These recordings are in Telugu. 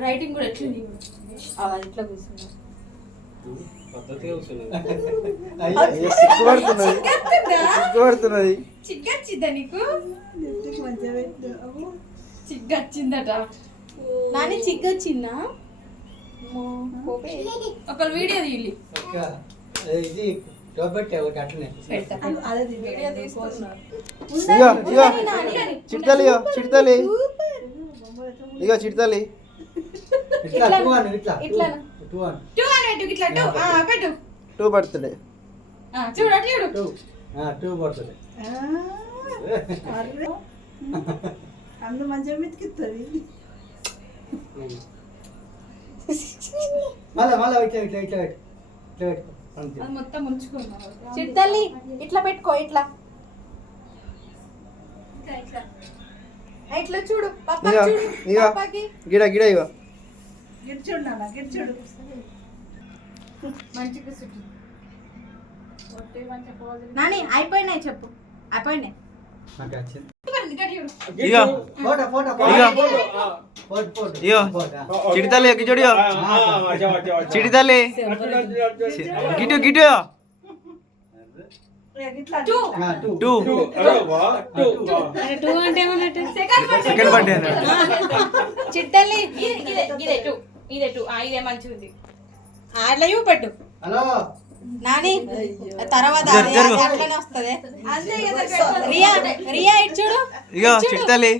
రైటింగ్ కూడా ఎట్లుంది ఇట్లా కూర్చున్నా చిగ్గొచ్చిందా నీకు చిగ్గొచ్చిందట నాని చిగ్గొచ్చిందా ఒక వీడియో తీయాలి చిడతలి ఇక చిడతలి టూ బర్త్డే అందు మంచిగా మెతికిస్తుంది మొత్తం ముంచుకున్నా చిడతల్లి ఇట్లా పెట్టుకో ఇట్లా ఇట్లా చూడు గిడ గిడ ఇగో గిడ్చుడు నాన్న గిడ్చుడు మంచిగా నాని అయిపోయినాయి చెప్పు అయిపోయినాయి చిడతలి చూడు చిడతలి గిటు గిటు సెకండ్ బర్త్డే చిట్టల్లి ఇదే మంచిగా ఉంది అట్లా చూపెట్టు నాని తర్వాత అట్లనే వస్తుంది రియా రియా ఇటు చూడు ఇగో చిడతలి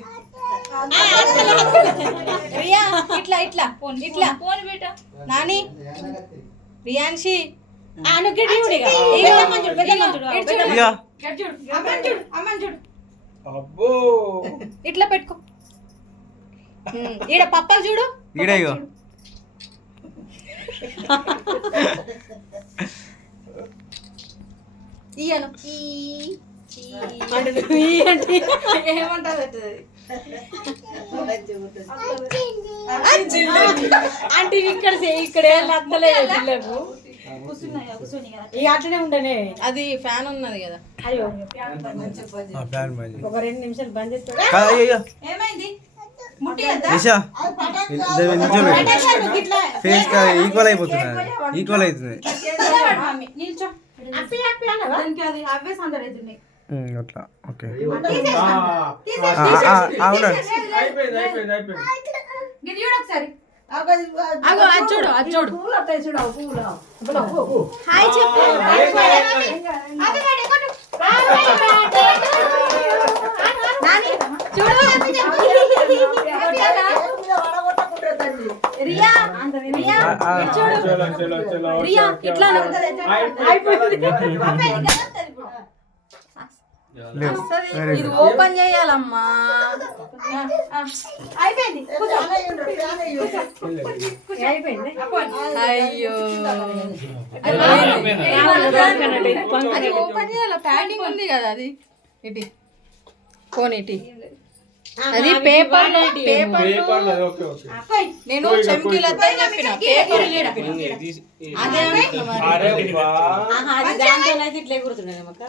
రియా ఇట్లా ఇట్లా ఇట్లా నాని రియాన్షి ఇట్లా పెట్టుకో ఈడ పప్ప చూడు ఈడ ఇగో ఇయ్యను ఏమంటారు అంటే ఇక్కడ అత్తలేదు అట్లనే ఉండనే అది ఫ్యాన్ ఉన్నది కదా అయ్యో ఒక 2 నిమిషాలు బంద్ చేస్తాడు ఈక్వల్ అయిపోతున్నా ఈక్వల్ అవుతుంది అట్లా ఓకే చూడు హాయ్ చెప్పు రియా రియా ఇట్లా ఇది ఓపెన్ చేయాలమ్మా అయిపోయింది అయ్యో అది ఓపెన్ చేయాల ప్యాకింగ్ ఉంది కదా అది ఇటీ ఫోన్ ఇటీ అది పేపర్ నేను చమ్కీలతో చెప్పిన పేపర్ అదే దాంతో ఇట్లా ఎగురుతున్నాయి అమ్మక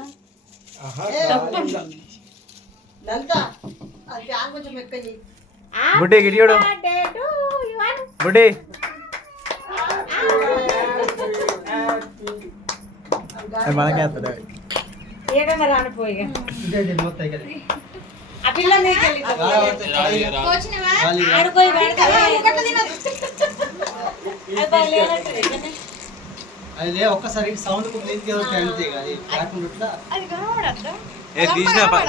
బుడ్డి గిడియోడు బుడ్డి మనకే వస్తుంది ఏడన్నా రానిపోయి ఆ పిల్ల అదే ఒక్కసారి సౌండ్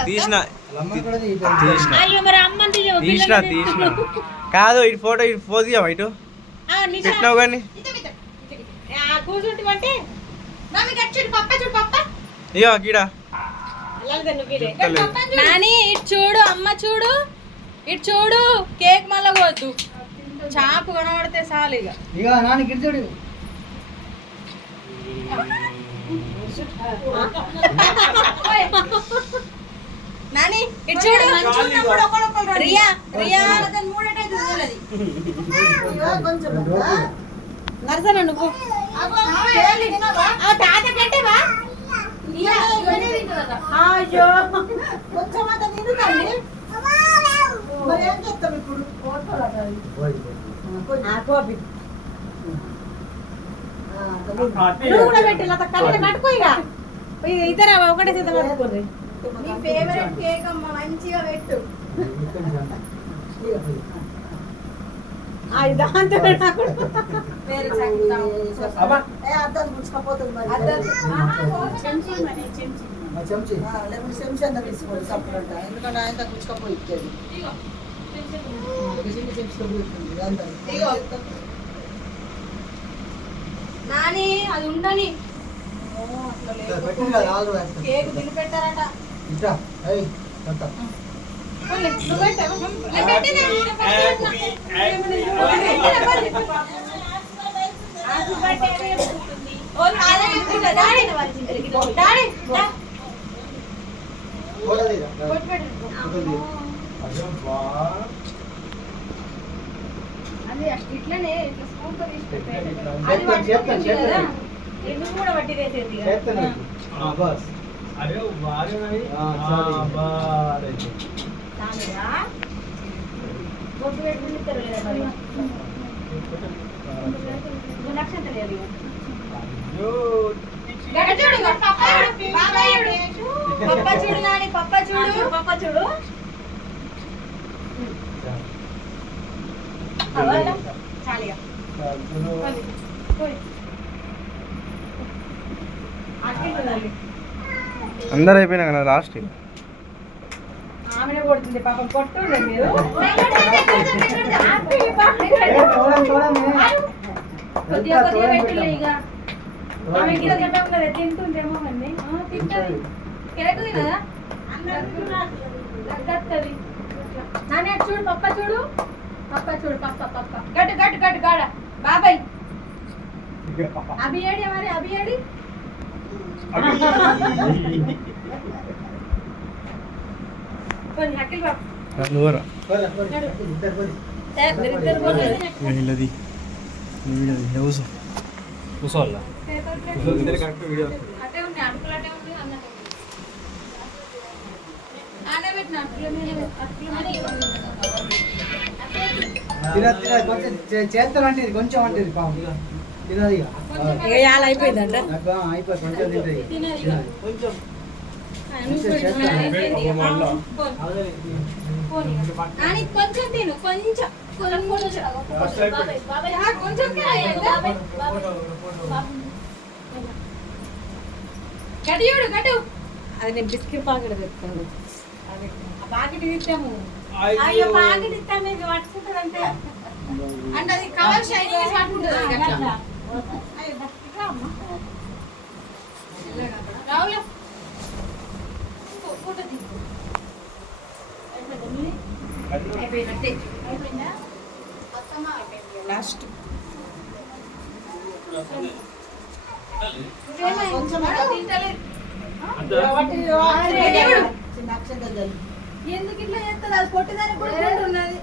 తీసిన కాదు ఇటు ఫోటో ఇటు పోజ్ ఇవ్వ ఇటు పెట్టినావు కానీ ఇగో గీడ నాని ఇటు చూడు అమ్మ చూడు ఇటు చూడు కేక్ మళ్ళా పోద్దు చాపు కనబడితే చాలు ఇక నాని గిరిజోడు నాని ఇటు చూడు రియా రియా నరసన నువ్వు తాత పెట్టేవా అయ్యో కొంచెం మరి ఏం చేస్తాం ఇప్పుడు నువ్వు కూడా పెట్టి లత కన్నడ కట్టుకో ఇక ఇద్దరు ఒకటే చేత కట్టుకోండి నీ ఫేవరెట్ కేక్ అమ్మ మంచిగా పెట్టు దాంతో అద్దం గుచ్చుకపోతుంది మరి లేకపోతే చెంచా తీసుకోండి తప్పులంట ఎందుకంటే ఆయన గుచ్చుకపోయి ఇచ్చేది నాని అది ఉండని కేక్ తిని పెట్టారట అది ఇట్లనే ఇట్లా స్కూప్ తీసి పెట్టారు అది పట్టుకుంటుంది కదా ఎందుకు కూడా వడ్డీ వేసేది అరే బాగా బొట్టు పెట్టుకుని ఇస్తారు లేదా మరి నక్షత్రం తెలియదు పప్ప చూడు నాని పప్ప చూడు పప్ప చూడు చాలిగా అందరు అయిపోయినా కదా లాస్ట్ ఆమెనే కొడుతుంది పాపం కొట్టుండే మీరు కొద్దిగా కొద్దిగా పెట్టలే ఇక ఆమె గిర తింటాం కదా తింటుందేమో కానీ తింటది కిరకుది కదా దగ్గత్తది నాని అటు చూడు పప్ప చూడు పప్ప చూడు పప్ప పప్ప గట్టు గట్టు గట్టు గాడ బాబాయ్ అభియాడి మరి అభియాడి అఖిల్ బాబు కూర్చోవాలా అటే ఉంది అడుపులు అటే ఉంది అన్నట్టు ఆడే పెట్టిన అడుపుల మీద చేస్తాను అంటే కొంచెం అంటే పాము తినది అయిపోయిందంట అయిపోయి కొంచెం తింటది కొంచెం కొంచెం తిను కొంచెం కొంచెం గడియోడు గడు అది నేను బిస్కెట్ పాకెట్ తెస్తాను పాకెట్ ఇస్తాము అయ్యో పాకెట్ ఇస్తాము ఇది పట్టుకుంటుంది అంటే అంటే అది కవర్ షైనింగ్ పట్టుకుంటుంది రావులే ఫోటో తీసుకో అయిపోయినట్టే అయిపోయిందా లాస్ట్ ఎందుకు ఇట్లా చేస్తుంది అది కొట్టేదానికి కూడా ఉన్నది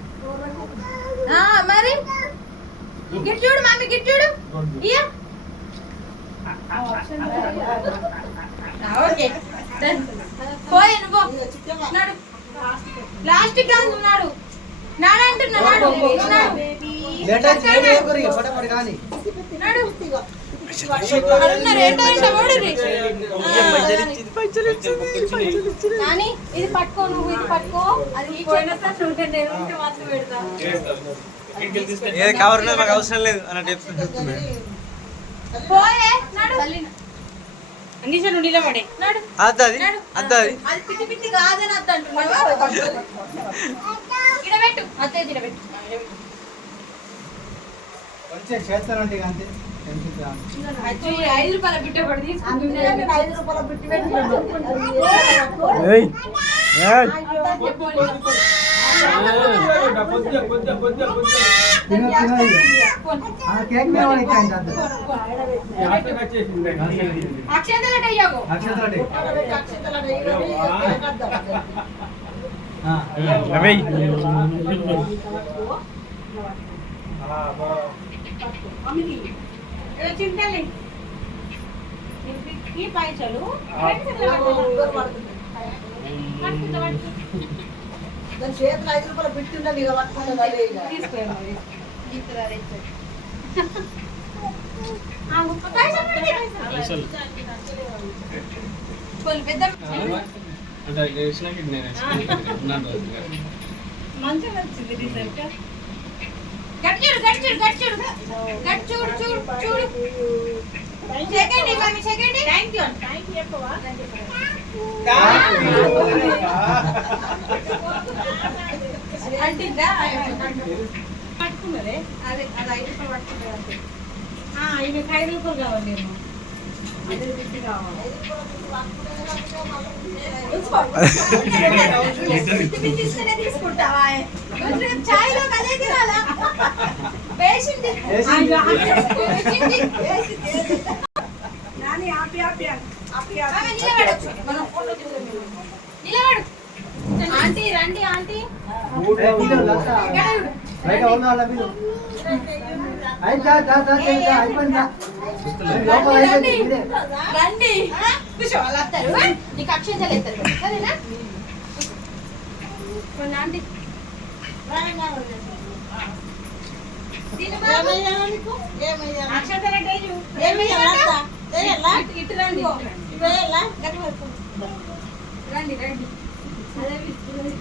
మరి గిట్ చూడు మమ్మీ గిట్ చూడు ఓకే పోయి నువ్వు నాడు ప్లాస్టిక్ ఉన్నాడు నాడు అంటున్నాడు ఇది పట్టుకో నువ్వు ఇది పట్టుకో అది మాత్రం పెడతా కవర్ మాకు అవసరం లేదు అన్నట్టు పోయే నాడు అన్నిసా నుండిలో పడే నాడు అద్దది అద్దది అది పిచ్చి పిచ్చి కాదని అద్ద అంటున్నావా ఇడబెట్టు అద్దే ఇడబెట్టు కొంచెం చేస్తానంటే అంతే 5 రూపాయల బిడ్డ పడి తీసుకుంటుంది 5 రూపాయల బిట్టి పెట్టి చింతలే ఈ పైసలు పట్టుకుంటా పట్టుకో. దాని చేతులు 5 రూపాయలు పెట్టుండదు ఇక పట్టుకుంటుంది అదే ఇక. తీసుకోమ్మా, తీసుకో. ఇద్దరు అదే ఇచ్చారు. ఆ, ఒక్క పైసలు పెట్టి, పైసలు. పోనీ, పెద్ద మంచిగా వచ్చింది రిజల్ట్. గట్టి చూడు, గట్టి చూడు, గట్టి చూడు, గట్టి చూడు, చూడు, చూడు. Second mummy, second. Thank you చెప్పవా? అంటిందా? పట్టుకున్నదే అదే, అది 5 రూపాయలు పట్టుకుంటుంది అంతే. ఇవి 5 రూపాయలు కావాలి నేను. అదే పెట్టి కావాలి. తీసుకుంటావా? చాయ్లో అదే తినాలా? వేసింది. నాని ఆపి ఆపి ఆపి నిలబడచ్చు. మనం ఫోటో తీసుకుంటాం. నిలబడు. ఆంటీ రండి, ఆంటీ. బయట ఉన్న వాళ్ళ మీరు రండి కూర్చో, వాళ్ళు వస్తారు. నీకు అక్షంతలు ఎత్తారు కదా, సరేనా? ఆంటీ అక్షంతలు అంటే ఇటు రండి, రండి రండి.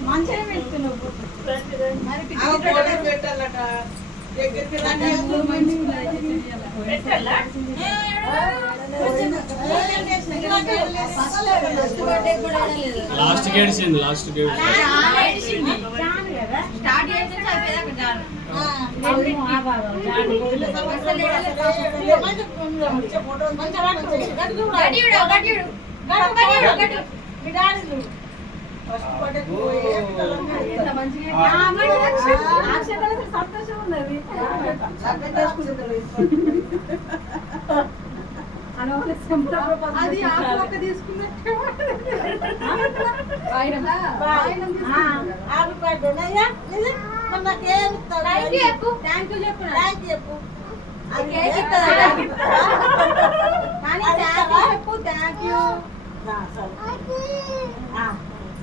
మంచిగా పెడుతున్నావు మరి పెట్టాలట. లాస్ట్ గేడ్చింది లాస్ట్ గేడ్ స్టార్ట్ చేస్తే సంతోషం ఉన్నది. అది ఆకు తీసుకున్నట్టు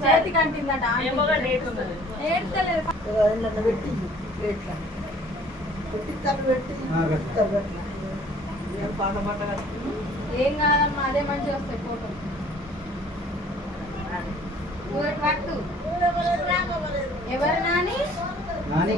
చేతికి అంటిందట. ఏం కాదమ్మా, అదే మంచిగా వస్తాయి ఫోటో. పట్టు. ఎవరు నాని? అదే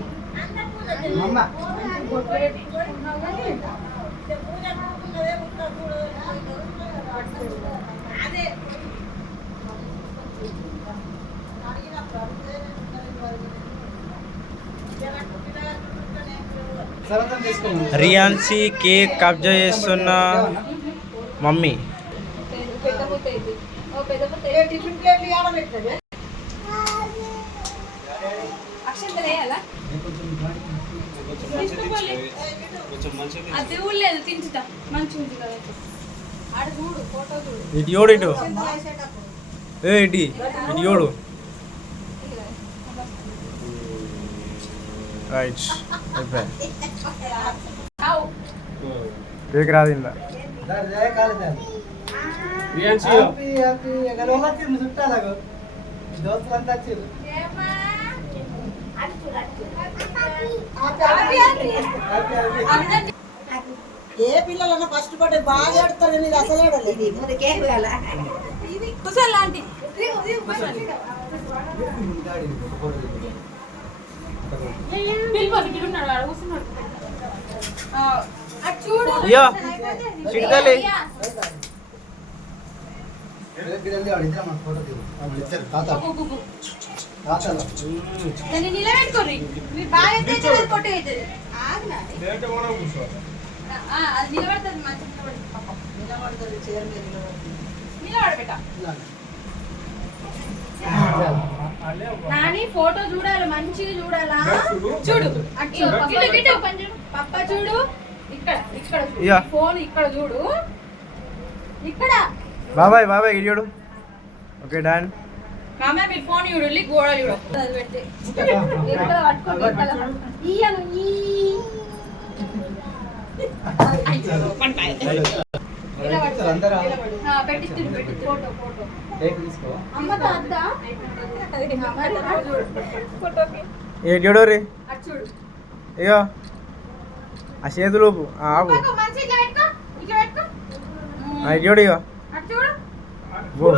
రియాన్సీ కేక్ కబ్జా చేస్తున్న మమ్మీ. టిఫిన్ ప్లేట్లు ఇవ్వడం అక్షంతలు వేయాలా? అది ఊళ్ళలేదు, తించుతా. మంచిగా ఉంది కదా. ఆడ చూడు, ఫోటో చూడు. ఇటు చూడు, ఇటు ఇటు ఇటు చూడు. రైట్ కేక్ రాదు ఇందా. దోస్తులంతా వచ్చారు. ఏ పిల్లలన్నా ఫస్ట్ బర్త్డే బాగా ఆడతారు, నేను అసలు ఆడలేదు. కూర్చోండి ఆంటీ. చూడు అయ్యో చిడతలే. దాన్ని నిలబెట్టుకోర్రి. మీరు బాగా తెచ్చేది పొట్టు అవుతుంది. అది నిలబడుతుంది, మంచిగా నిలబడుతుంది, చీర మీద నిలబడబెట్ట. నాని ఫోటో చూడాలి, మంచిగా చూడాలా. చూడు పప్ప చూడు, ఇక్కడ ఇక్కడ ఫోన్ ఇక్కడ చూడు, ఇక్కడ బాబాయ్ బాబాయ్ ఇటు చూడు. Okay done. మామయ్య మీరు ఫోన్ చూడు, గోడ చూడు. అది పెట్టి ఇక్కడ పట్టుకోండి. ఇయ్యను పెట్టిస్తుంది ఫోటో ఫోటో అమ్మతో అద్దా ఫోటోకి ఏ చూడు రే అటు చూడు ఇగో ఆ చేతులు ఆపు ఇంకొక మంచి ఇట్లా పెట్టుకో ఇట్లా పెట్టుకో అది చూడు ఇగో అటు చూడు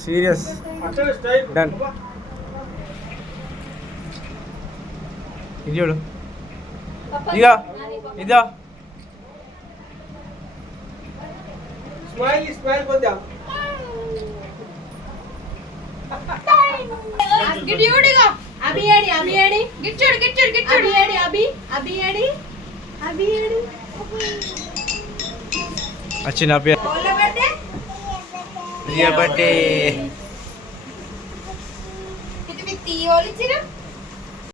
సీరియస్ డన్ ఇది చూడు ఇగో ఇదో గిట్ చూడుగా అబి గిట్ చూడు అబి వచ్చిన పేరు ఓల బర్త్డే బర్త్డే ఇది మీ తీయోలు ఇచ్చిరా